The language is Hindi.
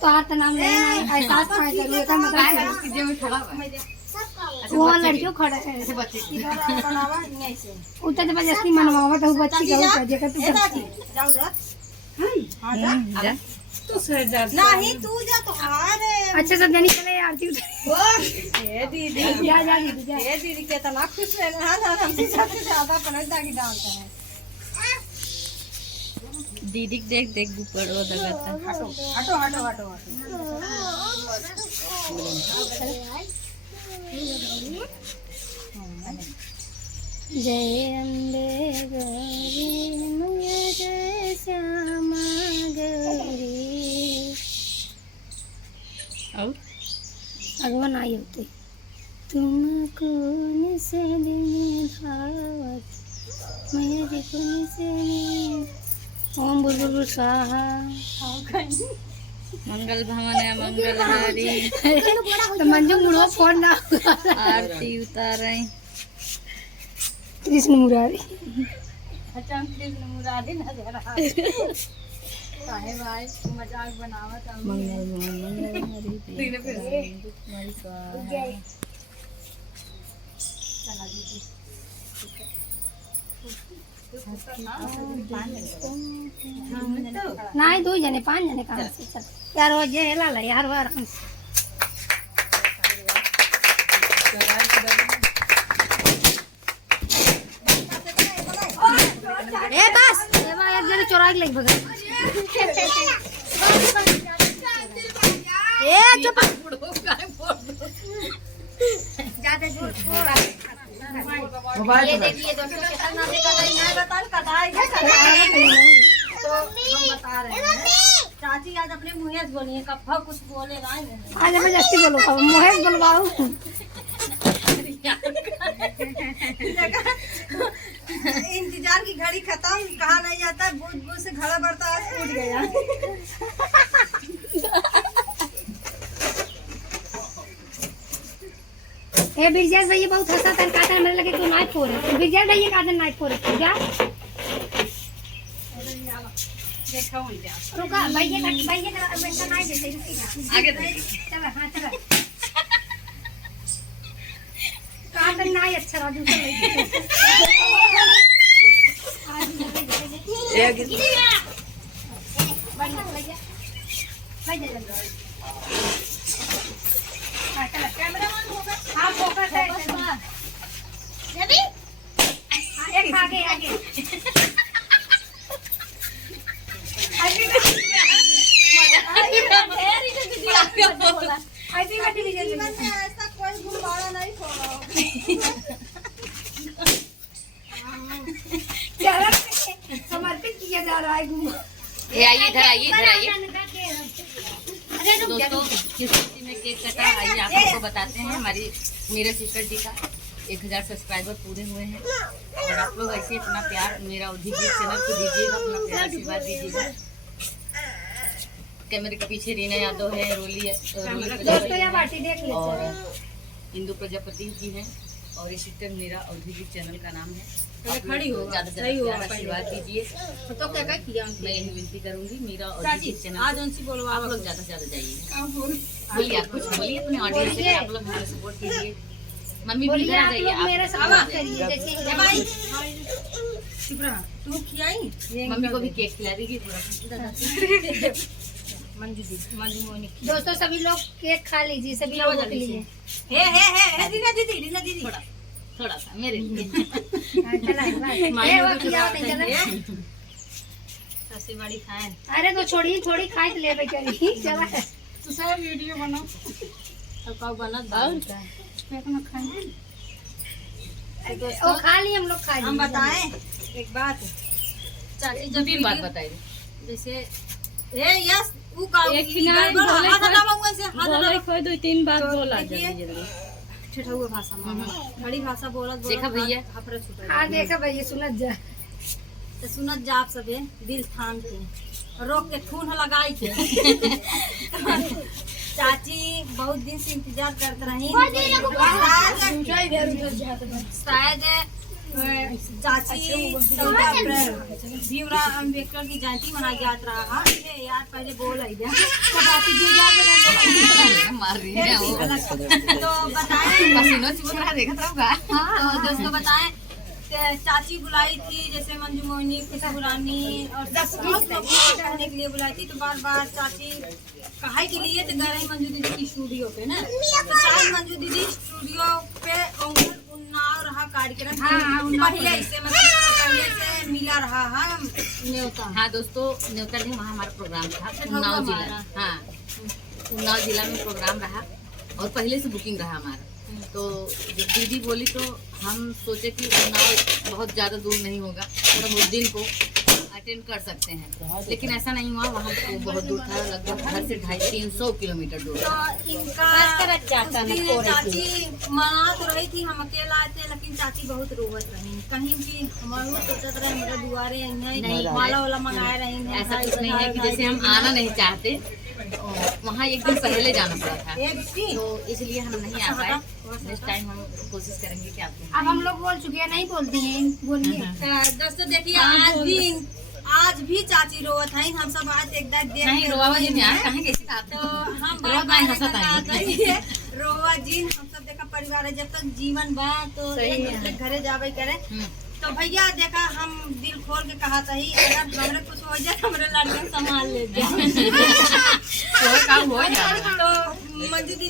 तो हाथ नाम लेना एहसास पाए करिए का मतलब वो लड़कियों खड़ा है उतना जबरदस्ती मनवावा तो बच्ची का ऊपर देखा तू नहीं तू जा तो अरे अच्छा सब जानी चले आरती ये दीदी जा जा दीदी जा ये दीदी कितना खुश है ना हमसे सबसे ज्यादा पनौता की डालता है दीदी देख देख ऊपर वो लगाता है। हटो हटो हटो हटो जय अम्बे गौरी मैया जय श्यामा गौरी और भगवान आई होते तुमको से दिन धावत मैया जी को से ओम बुलबुल स्वाहा मंगल भवन है मंगल हारी तो मंजू मुड़ो फोन ना आरती उतार रहे कृष्ण मुरारी अच्छा हम कृष्ण मुरारी नजर आ काहे भाई मजाक बनावत हम मंगल भवन मंगल हारी तुम्हारी स्वाहा चला दीदी नहीं 2 जने 5 जने कहाँ से चल यार वो ये ला ला यार वार ए बस ये बा एक जने चोरा के लेके भगा ए चुप ज्यादा जोर छोड़ ये देखिए दोस्तों कितना नाचे का नहीं है बता कटाई है तो हम बता रहे हैं चाची आज अपने मुंह से बोलिए कब कुछ बोले ना आज जबरदस्ती बोलो मोहेश बोलवाओ इंतजार की घड़ी खत्म कहा नहीं जाता बूझ बूझ से घड़ा बढ़ता आज टूट गया ए बिरजेश भैया बहुत हंसा तन काटन मेरे लगे तू नाइफ फोड़े बिरजेश भैया काटन नाइफ फोड़े जा देखो ही जा रुका भैया का मैं नाइफ देते रुकी आगे चल हां चल काटन नाइफ अच्छा राजू से हाँ फोकस है रवि एक आगे आगे ऐसा कोई गुब्बारा नहीं छोड़ा समर्पित किया जा रहा है ये आइए इधर आइए दोस्तों किस स्थिति में केक कटा आइए आप लोगों को बताते हैं हमारी मेरे सिस्टर जी का 1000 सब्सक्राइबर पूरे हुए हैं और आप लोग ऐसे अपना प्यार मेरा उद्योग चैनल को दीजिएगा अपना प्यार आशीर्वाद दीजिएगा कैमरे के पीछे रीना यादव है रोली और इंदु प्रजापति जी हैं और ये सिस्टर मेरा औद्योगिक चैनल का नाम है खड़ी हो ज्यादा से ज्यादा आशीर्वाद दीजिए तो क्या किया मैं यही विनती करूंगी मेरा औद्योगिक चैनल आज उनसे बोलो आप लोग ज्यादा से ज्यादा जाइए बोलिए आप कुछ बोलिए अपने ऑडियंस से आप लोग मुझे सपोर्ट कीजिए मम्मी भी इधर आ जाइए आप मेरा सपोर्ट करिए जैसे भाई तू खिलाई मम्मी को भी केक खिला दीजिए थोड़ा मंजू दी मंजू मोनी दोस्तों सभी लोग केक खा लीजिए सभी लोगों के लिए हे दीदी दीदी थोड़ा सा मेरे लिए सबसे बड़ी खाए अरे तो छोड़िए थोड़ी खाई तो ले करी चला तू सब वीडियो बनाओ तो कब बना वो खा लिए हम लोग खा लिए हम बताएं एक बात चाची जब तीन बात बताइए जैसे ए यस वो का एक खिलाए खोई 2-3 बात बोला ठेठुआ भाषा में खड़ी भाषा बोलत देखा भैया हाँ देखा भैया सुनत जा तो सुनत जा आप सबे दिल थाम के रोक के खून लगाई के चाची बहुत दिन से इंतजार करते रही शायद चाची 14 अप्रैल भीमराव अम्बेडकर की जयंती मनाई जात रहा है यार पहले बोल आई जा मार रही है वो। तो बताएं पसीनों चूस रहा देखा था होगा। तो दोस्तों बताएं चाची बुलाई थी जैसे मंजू मोहिनी खुशबू रानी और बहुत लोग कहने के लिए बुलाई थी तो बार बार चाची कहा के लिए तो गए मंजू दीदी की स्टूडियो पे ना तो शायद मंजू दीदी स्टूडियो पे उन्नाव रहा कार्यक्रम पहले से मतलब पहले से मिला रहा है न्योता। हाँ दोस्तों, न्योता नहीं, वहाँ हमारा प्रोग्राम था उन्नाव जिला। हाँ, उन्नाव जिला में प्रोग्राम रहा और पहले से बुकिंग रहा हमारा। तो जब दीदी बोली तो हम सोचे कि उन्नाव बहुत ज़्यादा दूर नहीं होगा, तो हम उस दिन को अटेंड कर सकते हैं, लेकिन ऐसा नहीं हुआ। वहाँ तो बहुत दूर था, लगभग घर से 250-300 किलोमीटर दूर। तो इनका चाची मना तो रही थी, हम अकेला आए थे, लेकिन चाची बहुत रोवत रही कहीं भी हमारे सोचत रहे हमारे दुआरे नहीं माला वाला मंगाए रहे। ऐसा कुछ नहीं है कि जैसे हम आना नहीं चाहते, वहाँ एक दिन पहले जाना पड़ा था तो इसलिए हम नहीं आ पाए। नेक्स्ट टाइम हम कोशिश करेंगे कि आपको। अब हम लोग बोल चुके हैं, नहीं बोलती हैं, बोलिए। दोस्तों देखिए आज भी चाची रोवत है, हम सब आज एकदम देख नहीं रोवा जी ने यार कहाँ कैसे कहा तो हम रोवा रोवा जी हम सब देखा परिवार है, जब तक जीवन बा तो एक दूसरे घरे जावे करे। तो भैया देखा हम दिल खोल के कहा था ही अगर हमरे कुछ हो जाए हमरे लड़के संभाल ले जाए। तो काम हो जाए। तो मंजू दीदी